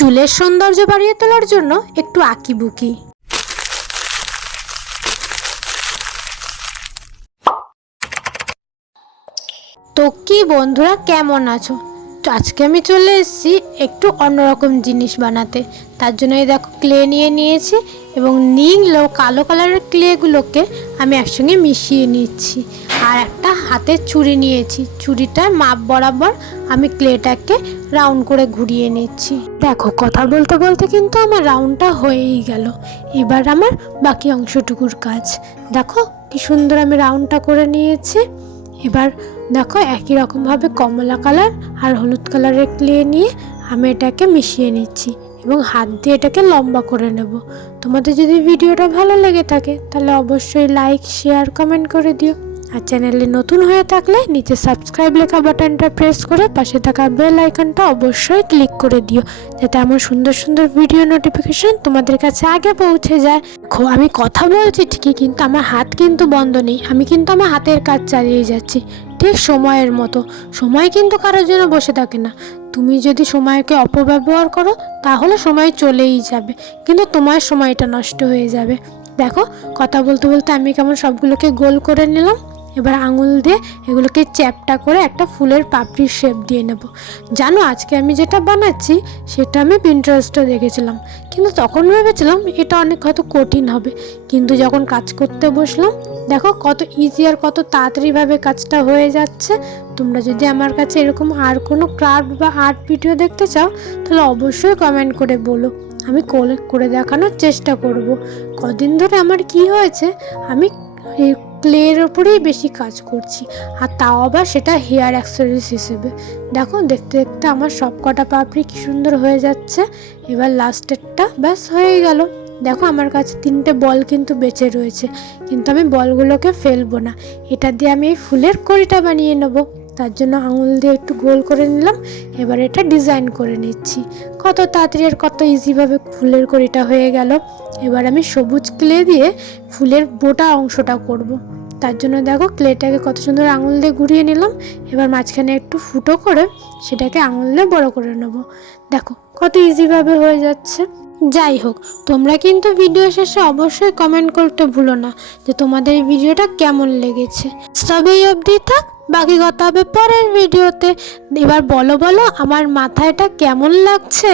চুলের সৌন্দর্য বাড়িয়ে তোলার জন্য একটু আঁকিবুকি। তো কি বন্ধুরা, কেমন আছো? তো আজকে আমি চলে এসেছি একটু অন্যরকম জিনিস বানাতে। তার জন্য এই দেখো ক্লে নিয়ে নিয়েছি এবং নীল ও কালো কালারের ক্লেগুলোকে আমি একসঙ্গে মিশিয়ে নিচ্ছি। আর একটা হাতের ছুরি নিয়েছি, ছুরিটার মাপ বরাবর আমি ক্লেটাকে রাউন্ড করে ঘুরিয়ে নিচ্ছি। দেখো কথা বলতে বলতে কিন্তু আমার রাউন্ডটা হয়েই গেল। এবার আমার বাকি অংশটুকুর কাজ। দেখো কি সুন্দর আমি রাউন্ডটা করে নিয়েছি। এবার দেখো একই রকমভাবে কমলা কালার আর হলুদ কালারের ক্লে নিয়ে আমি এটাকে মিশিয়ে নিচ্ছি এবং হাত দিয়ে এটাকে লম্বা করে নেব। তোমাদের যদি ভিডিওটা ভালো লেগে থাকে তাহলে অবশ্যই লাইক, শেয়ার, কমেন্ট করে দিও। আর চ্যানেলে নতুন হয়ে থাকলে নিচে সাবস্ক্রাইব লেখা বাটনটা প্রেস করে পাশে থাকা বেল আইকনটা অবশ্যই ক্লিক করে দিও, যাতে আমার সুন্দর সুন্দর ভিডিও নোটিফিকেশন তোমাদের কাছে আগে পৌঁছে যায়। আমি কথা বলছি ঠিকই, কিন্তু আমার হাত কিন্তু বন্ধ নেই। আমি কিন্তু আমার হাতের কাজ চালিয়ে যাচ্ছি ঠিক সময়ের মতো। সময় কিন্তু কারোর জন্য বসে থাকে না। তুমি যদি সময়কে অপব্যবহার করো তাহলে সময় চলেই যাবে, কিন্তু তোমার সময়টা নষ্ট হয়ে যাবে। দেখো কথা বলতে বলতে আমি কেমন সবগুলোকে গোল করে নিলাম। এবার আঙুল দিয়ে এগুলোকে চ্যাপটা করে একটা ফুলের পাপড়ির শেপ দিয়ে নেব। জানো আজকে আমি যেটা বানাচ্ছি সেটা আমি পিন্টারেস্টে দেখেছিলাম, কিন্তু তখন ভেবেছিলাম এটা অনেক হয়তো কঠিন হবে, কিন্তু যখন কাজ করতে বসলাম দেখো কত ইজি আর কত তাড়াতাড়িভাবে কাজটা হয়ে যাচ্ছে। তোমরা যদি আমার কাছে এরকম আর কোনো ক্রাফট বা আর্ট ভিডিও দেখতে চাও তাহলে অবশ্যই কমেন্ট করে বলো, আমি করে দেখানোর চেষ্টা করব। কদিন ধরে আমার কি হয়েছে, আমি এই ক্লের ওপরেই বেশি কাজ করছি, আর তাও আবার সেটা হেয়ার অ্যাক্সেসরিজ হিসেবে। দেখো দেখতে দেখতে আমার সব কটা পাপড়ি কি সুন্দর হয়ে যাচ্ছে। এবার লাস্টেরটা ব্যাস হয়ে গেল। দেখো আমার কাছে 3টে বল কিন্তু বেঁচে রয়েছে, কিন্তু আমি বলগুলোকে ফেলবো না। এটা দিয়ে আমি এই ফুলের কড়িটা বানিয়ে নেব। তার জন্য আঙুল দিয়ে একটু গোল করে নিলাম। এবার এটা ডিজাইন করে নিচ্ছি। কত তাড়াতাড়ি আর কত ইজিভাবে ফুলের কড়িটা হয়ে গেল। এবার আমি সবুজ ক্লে দিয়ে ফুলের বোটা অংশটা করব। তার জন্য দেখো ক্লেটাকে কত সুন্দর আঙুল দিয়ে ঘুরিয়ে নিলাম। এবার মাঝখানে একটু ফুটো করে সেটাকে আঙুল দিয়ে বড় করে নেব। দেখো কত ইজিভাবে হয়ে যাচ্ছে। যাই হোক, তোমরা কিন্তু ভিডিও শেষে অবশ্যই কমেন্ট করতে ভুলো না যে তোমাদের এই ভিডিওটা কেমন লেগেছে। সবই অবধি থাক, বাকি কথা হবে পরের ভিডিওতে। এবার বলো আমার মাথায়টা কেমন লাগছে।